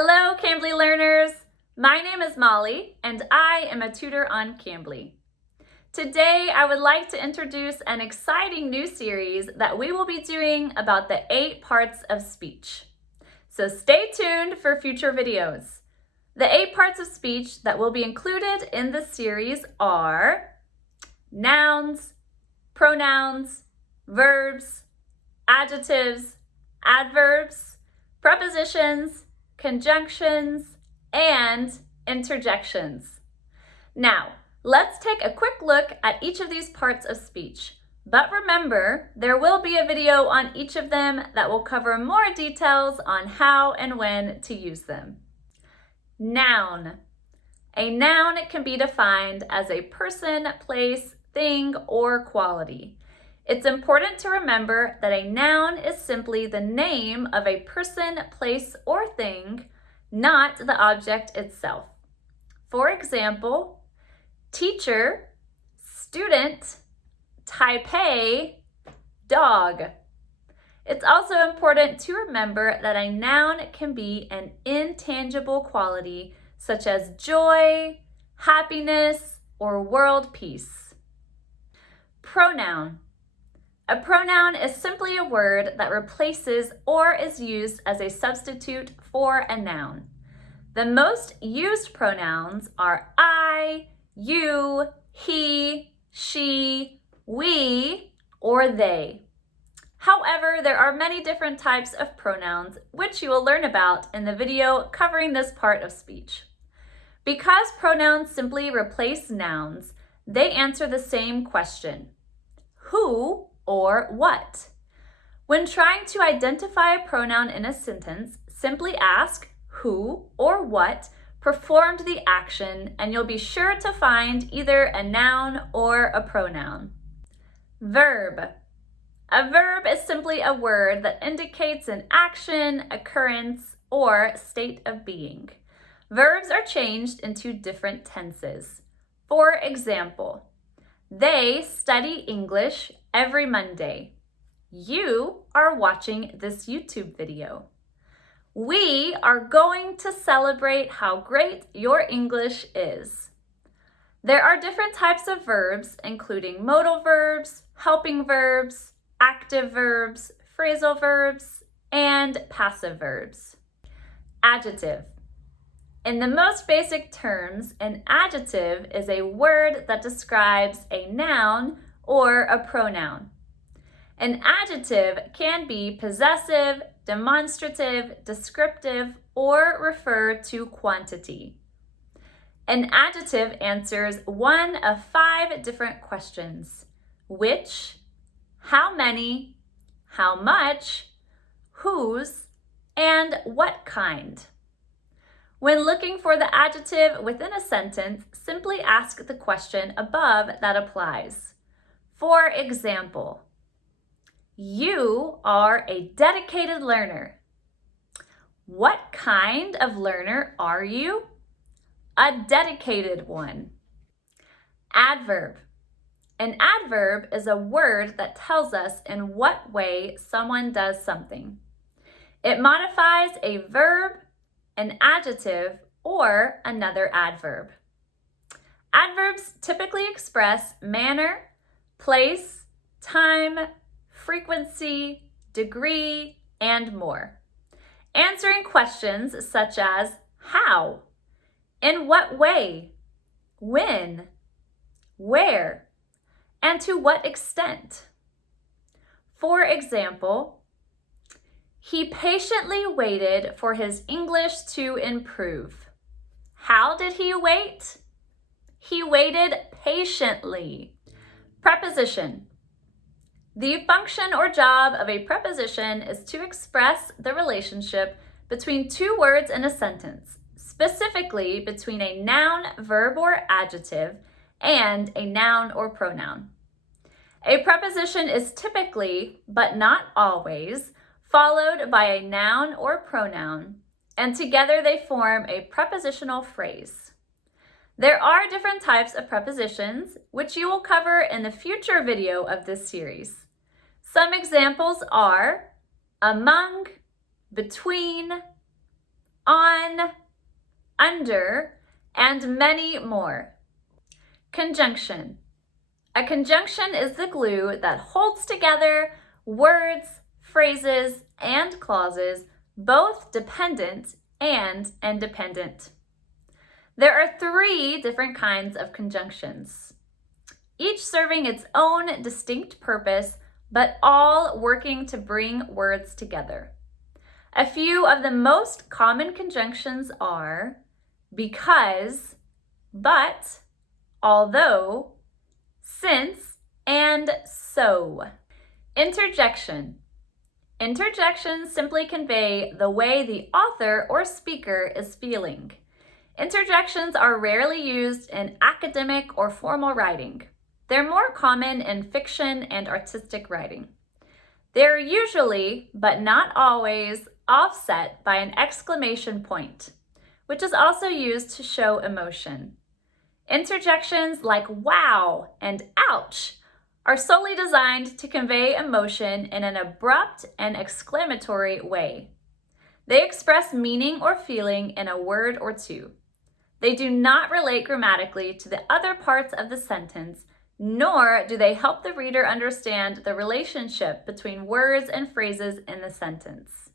Hello, Cambly learners! My name is Molly, and I am a tutor on Cambly. Today, I would like to introduce an exciting new series that we will be doing about the 8 parts of speech. So stay tuned for future videos. The 8 parts of speech that will be included in this series are nouns, pronouns, verbs, adjectives, adverbs, prepositions, conjunctions, and interjections. Now, let's take a quick look at each of these parts of speech. But remember, there will be a video on each of them that will cover more details on how and when to use them. Noun. A noun can be defined as a person, place, thing, or quality. It's important to remember that a noun is simply the name of a person, place, or thing, not the object itself. For example, teacher, student, Taipei, dog. It's also important to remember that a noun can be an intangible quality such as joy, happiness, or world peace. Pronoun. A pronoun is simply a word that replaces or is used as a substitute for a noun. The most used pronouns are I, you, he, she, we, or they. However, there are many different types of pronouns, which you will learn about in the video covering this part of speech. Because pronouns simply replace nouns, they answer the same question: who or what? When trying to identify a pronoun in a sentence, simply ask who or what performed the action, and you'll be sure to find either a noun or a pronoun. Verb. A verb is simply a word that indicates an action, occurrence, or state of being. Verbs are changed into different tenses. For example, they study English every Monday. You are watching this YouTube video. We are going to celebrate how great your English is. There are different types of verbs, including modal verbs, helping verbs, active verbs, phrasal verbs, and passive verbs. Adjective. In the most basic terms, an adjective is a word that describes a noun or a pronoun. An adjective can be possessive, demonstrative, descriptive, or refer to quantity. An adjective answers one of 5 different questions: which, how many, how much, whose, and what kind. When looking for the adjective within a sentence, simply ask the question above that applies. For example, you are a dedicated learner. What kind of learner are you? A dedicated one. Adverb. An adverb is a word that tells us in what way someone does something. It modifies a verb, an adjective, or another adverb. Adverbs typically express manner, place, time, frequency, degree, and more. Answering questions such as how, in what way, when, where, and to what extent. For example, he patiently waited for his English to improve. How did he wait? He waited patiently. Preposition. The function or job of a preposition is to express the relationship between 2 words in a sentence, specifically between a noun, verb, or adjective, and a noun or pronoun. A preposition is typically, but not always, followed by a noun or pronoun, and together they form a prepositional phrase. There are different types of prepositions, which you will cover in the future video of this series. Some examples are among, between, on, under, and many more. Conjunction. A conjunction is the glue that holds together words, phrases, and clauses, both dependent and independent. There are 3 different kinds of conjunctions, each serving its own distinct purpose, but all working to bring words together. A few of the most common conjunctions are because, but, although, since, and so. Interjection. Interjections simply convey the way the author or speaker is feeling. Interjections are rarely used in academic or formal writing. They're more common in fiction and artistic writing. They're usually, but not always, offset by an exclamation point, which is also used to show emotion. Interjections like wow and ouch are solely designed to convey emotion in an abrupt and exclamatory way. They express meaning or feeling in a word or two. They do not relate grammatically to the other parts of the sentence, nor do they help the reader understand the relationship between words and phrases in the sentence.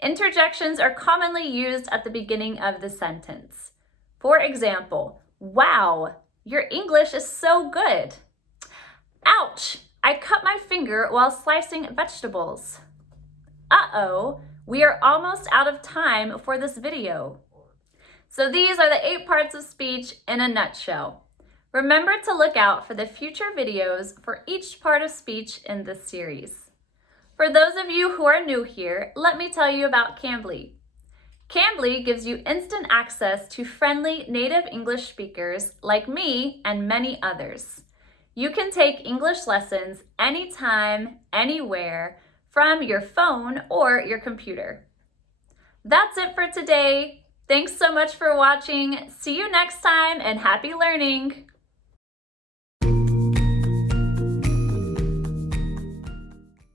Interjections are commonly used at the beginning of the sentence. For example, wow, your English is so good. Ouch, I cut my finger while slicing vegetables. Uh-oh, we are almost out of time for this video. So these are the 8 parts of speech in a nutshell. Remember to look out for the future videos for each part of speech in this series. For those of you who are new here, let me tell you about Cambly. Cambly gives you instant access to friendly native English speakers like me and many others. You can take English lessons anytime, anywhere, from your phone or your computer. That's it for today. Thanks so much for watching. See you next time and happy learning!